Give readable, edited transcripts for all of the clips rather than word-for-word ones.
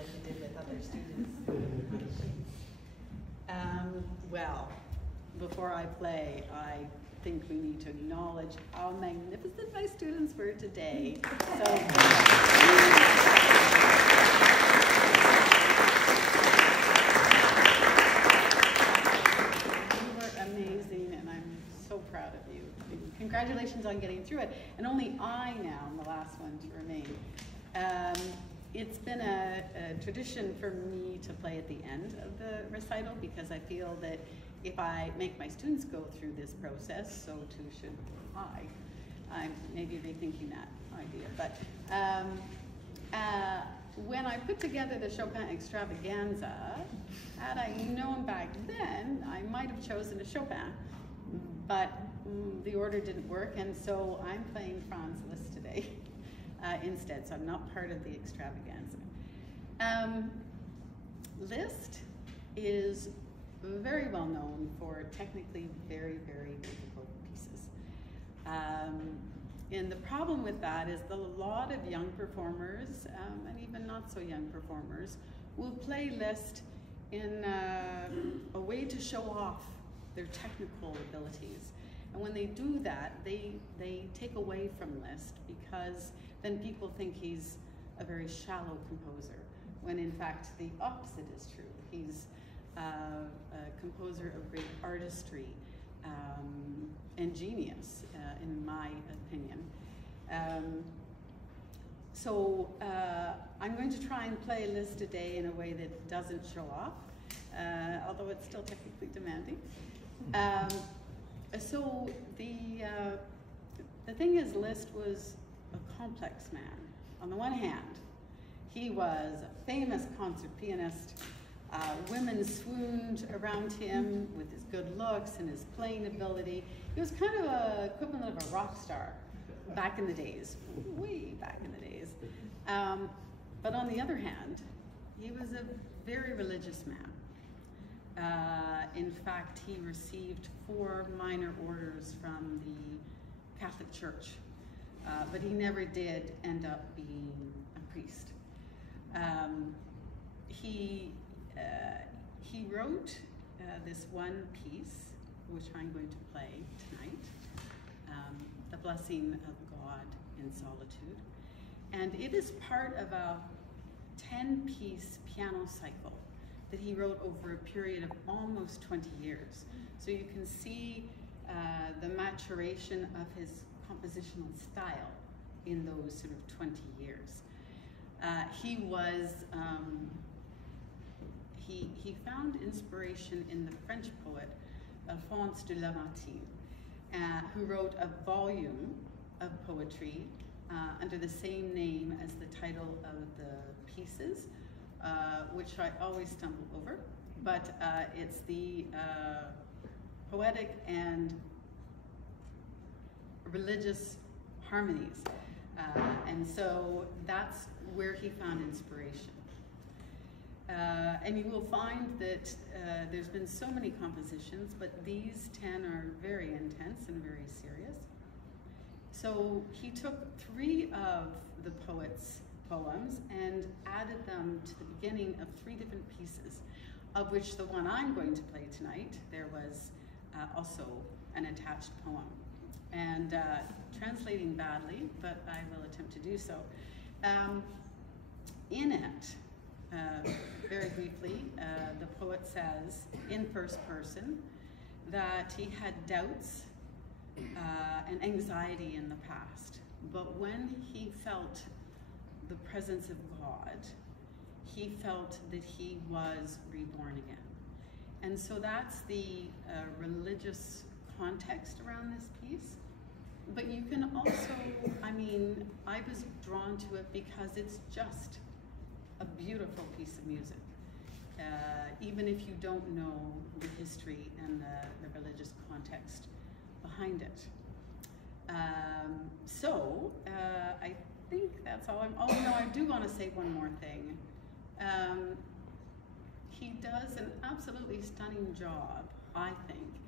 like you did with other students. Well, before I play, I think we need to acknowledge how magnificent my students were today. So, you were amazing, and I'm so proud of you. Congratulations on getting through it. And only I now am the last one to remain. It's been a tradition for me to play at the end of the recital because I feel that if I make my students go through this process, so too should I. I'm maybe rethinking that idea. But when I put together the Chopin Extravaganza, had I known back then, I might have chosen a Chopin. But the order didn't work, and so I'm playing Franz Liszt today instead, so I'm not part of the extravaganza. Liszt is very well known for technically very, very difficult pieces. And the problem with that is that a lot of young performers, and even not so young performers, will play Liszt in a way to show off their technical abilities. And when they do that, they take away from Liszt because then people think he's a very shallow composer, when in fact the opposite is true. He's a composer of great artistry and genius, in my opinion. So I'm going to try and play Liszt today in a way that doesn't show off, although it's still technically demanding. So the thing is, Liszt was a complex man. On the one hand, he was a famous concert pianist. Women swooned around him with his good looks and his playing ability. He was kind of an equivalent of a rock star back in the days, way back in the days. But on the other hand, he was a very religious man. In fact, he received 4 minor orders from the Catholic Church, but he never did end up being a priest. He wrote this one piece, which I'm going to play tonight, The Blessing of God in Solitude. And it is part of a 10-piece piano cycle that he wrote over a period of almost 20 years. So you can see the maturation of his compositional style in those sort of 20 years. He found inspiration in the French poet Alphonse de Lamartine, who wrote a volume of poetry under the same name as the title of the pieces, which I always stumble over, but it's the Poetic and Religious Harmonies. And so that's where he found inspiration. And you will find that there's been so many compositions, but these 10 are very intense and very serious. So he took 3 of the poet's poems and added them to the beginning of 3 different pieces, of which the one I'm going to play tonight, there was also an attached poem. And translating badly, but I will attempt to do so. In it, very briefly, the poet says, in first person, that he had doubts and anxiety in the past, but when he felt the presence of God, he felt that he was reborn again. And so that's the religious context around this piece. But you can also, I mean, I was drawn to it because it's just a beautiful piece of music, even if you don't know the history and the religious context behind it. I think that's all oh no, I do want to say one more thing. He does an absolutely stunning job, I think,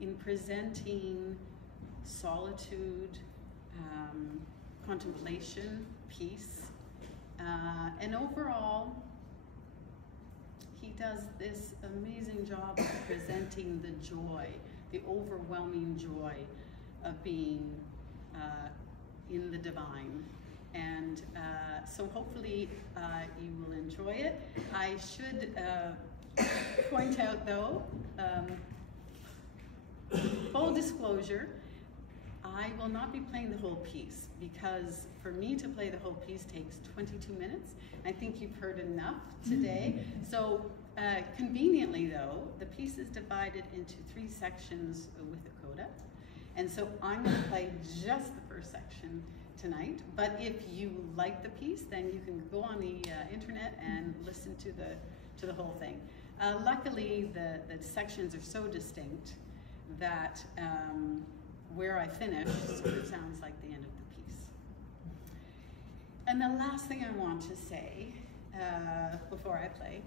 in presenting solitude, contemplation, peace, and overall he does this amazing job of presenting the joy, the overwhelming joy of being in the divine. And so hopefully you will enjoy it. I should point out though, full disclosure, I will not be playing the whole piece, because for me to play the whole piece takes 22 minutes. I think you've heard enough today. So conveniently though, the piece is divided into 3 sections with a coda. And so I'm going to play just the first section tonight. But if you like the piece, then you can go on the internet and listen to the whole thing. Luckily, the sections are so distinct that where I finish sort of sounds like the end of the piece. And the last thing I want to say before I play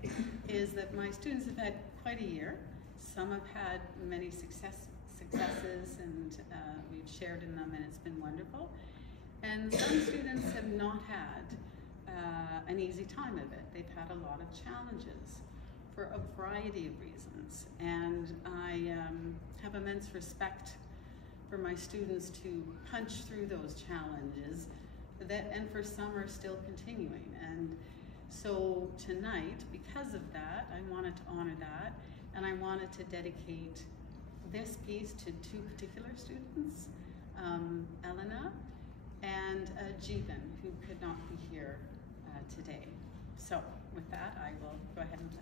is that my students have had quite a year. Some have had many successes, and we've shared in them, and it's been wonderful. And some students have not had an easy time of it. They've had a lot of challenges for a variety of reasons. And I have immense respect for my students to punch through those challenges and for some are still continuing. And so tonight, because of that, I wanted to honor that, and I wanted to dedicate this piece to 2 particular students, Elena and Jeevan, who could not be here today. So with that, I will go ahead and play.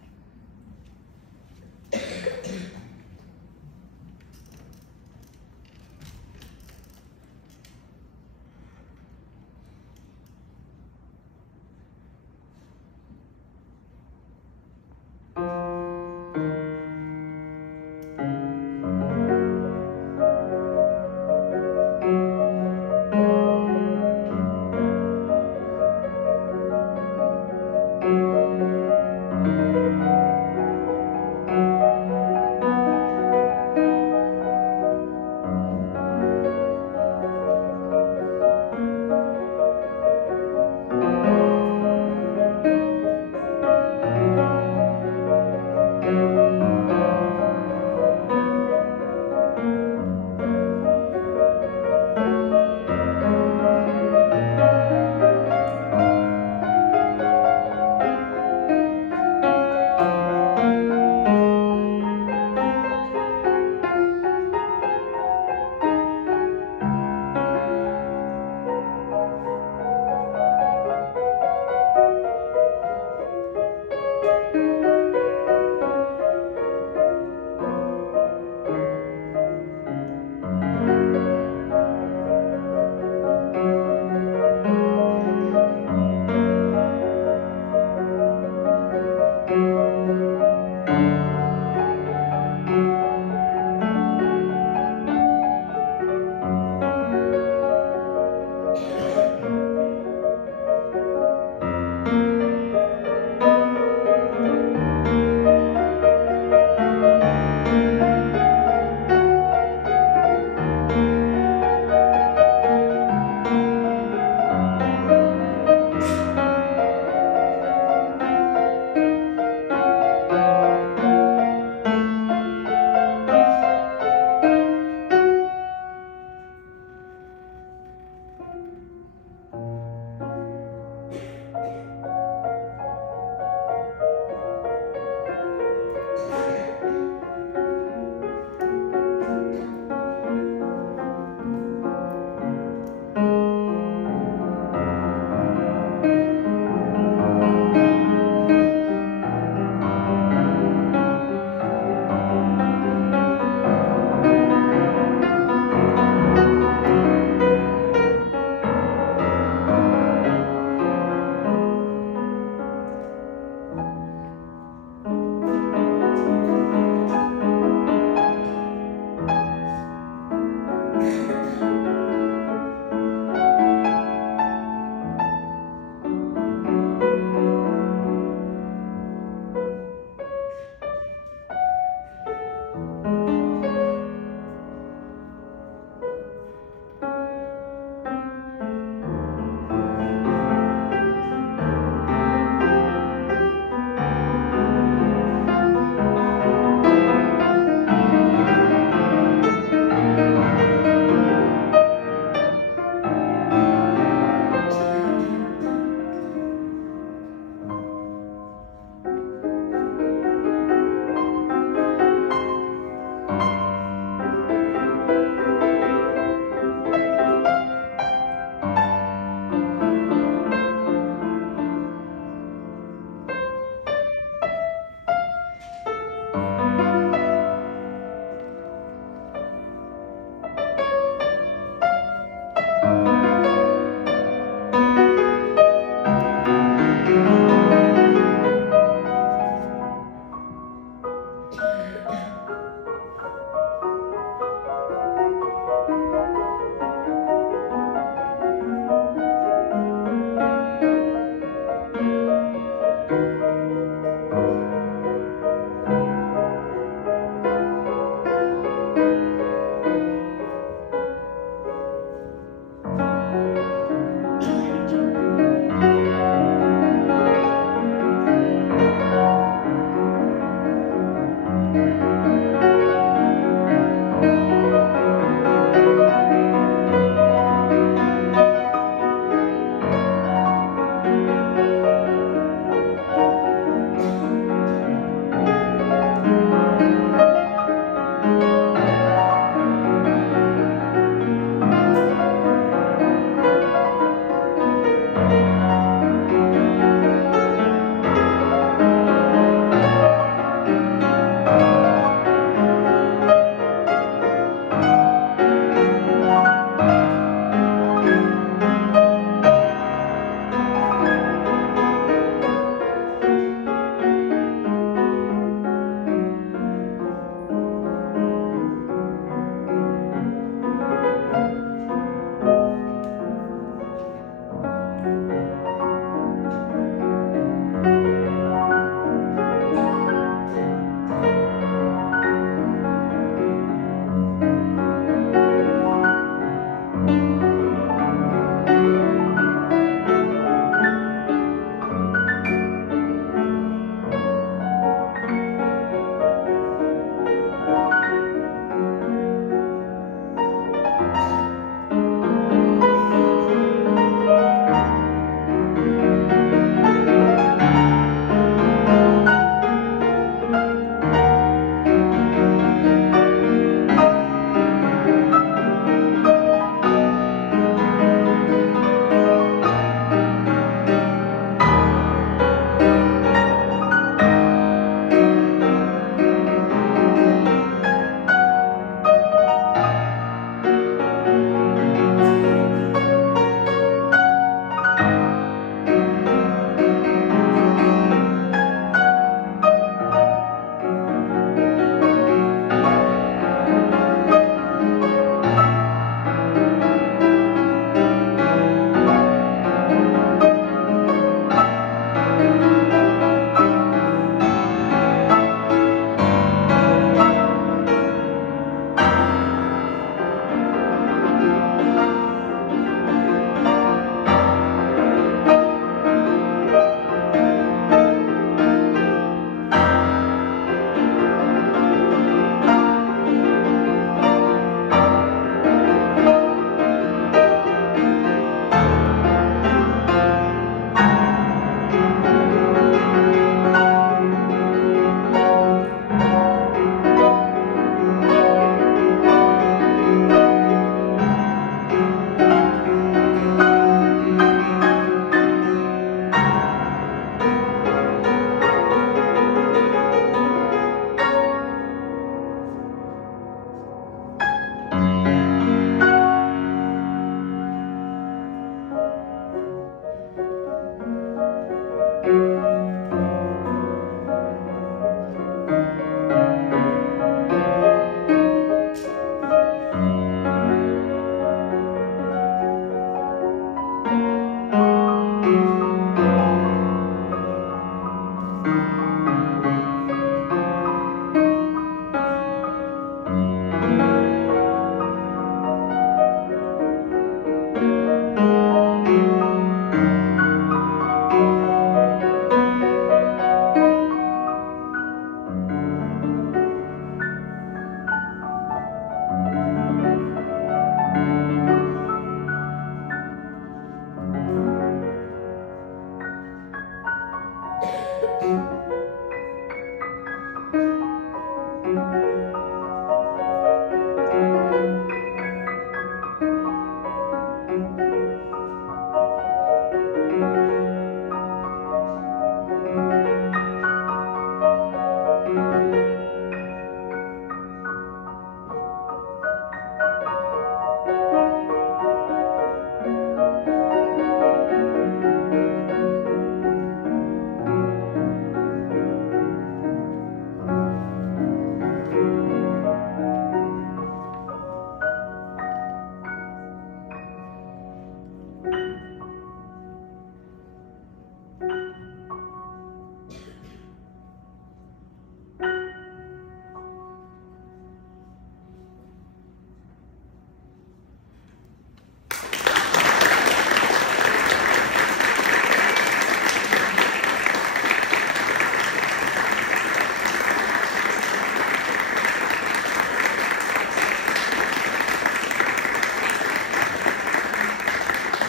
Bye.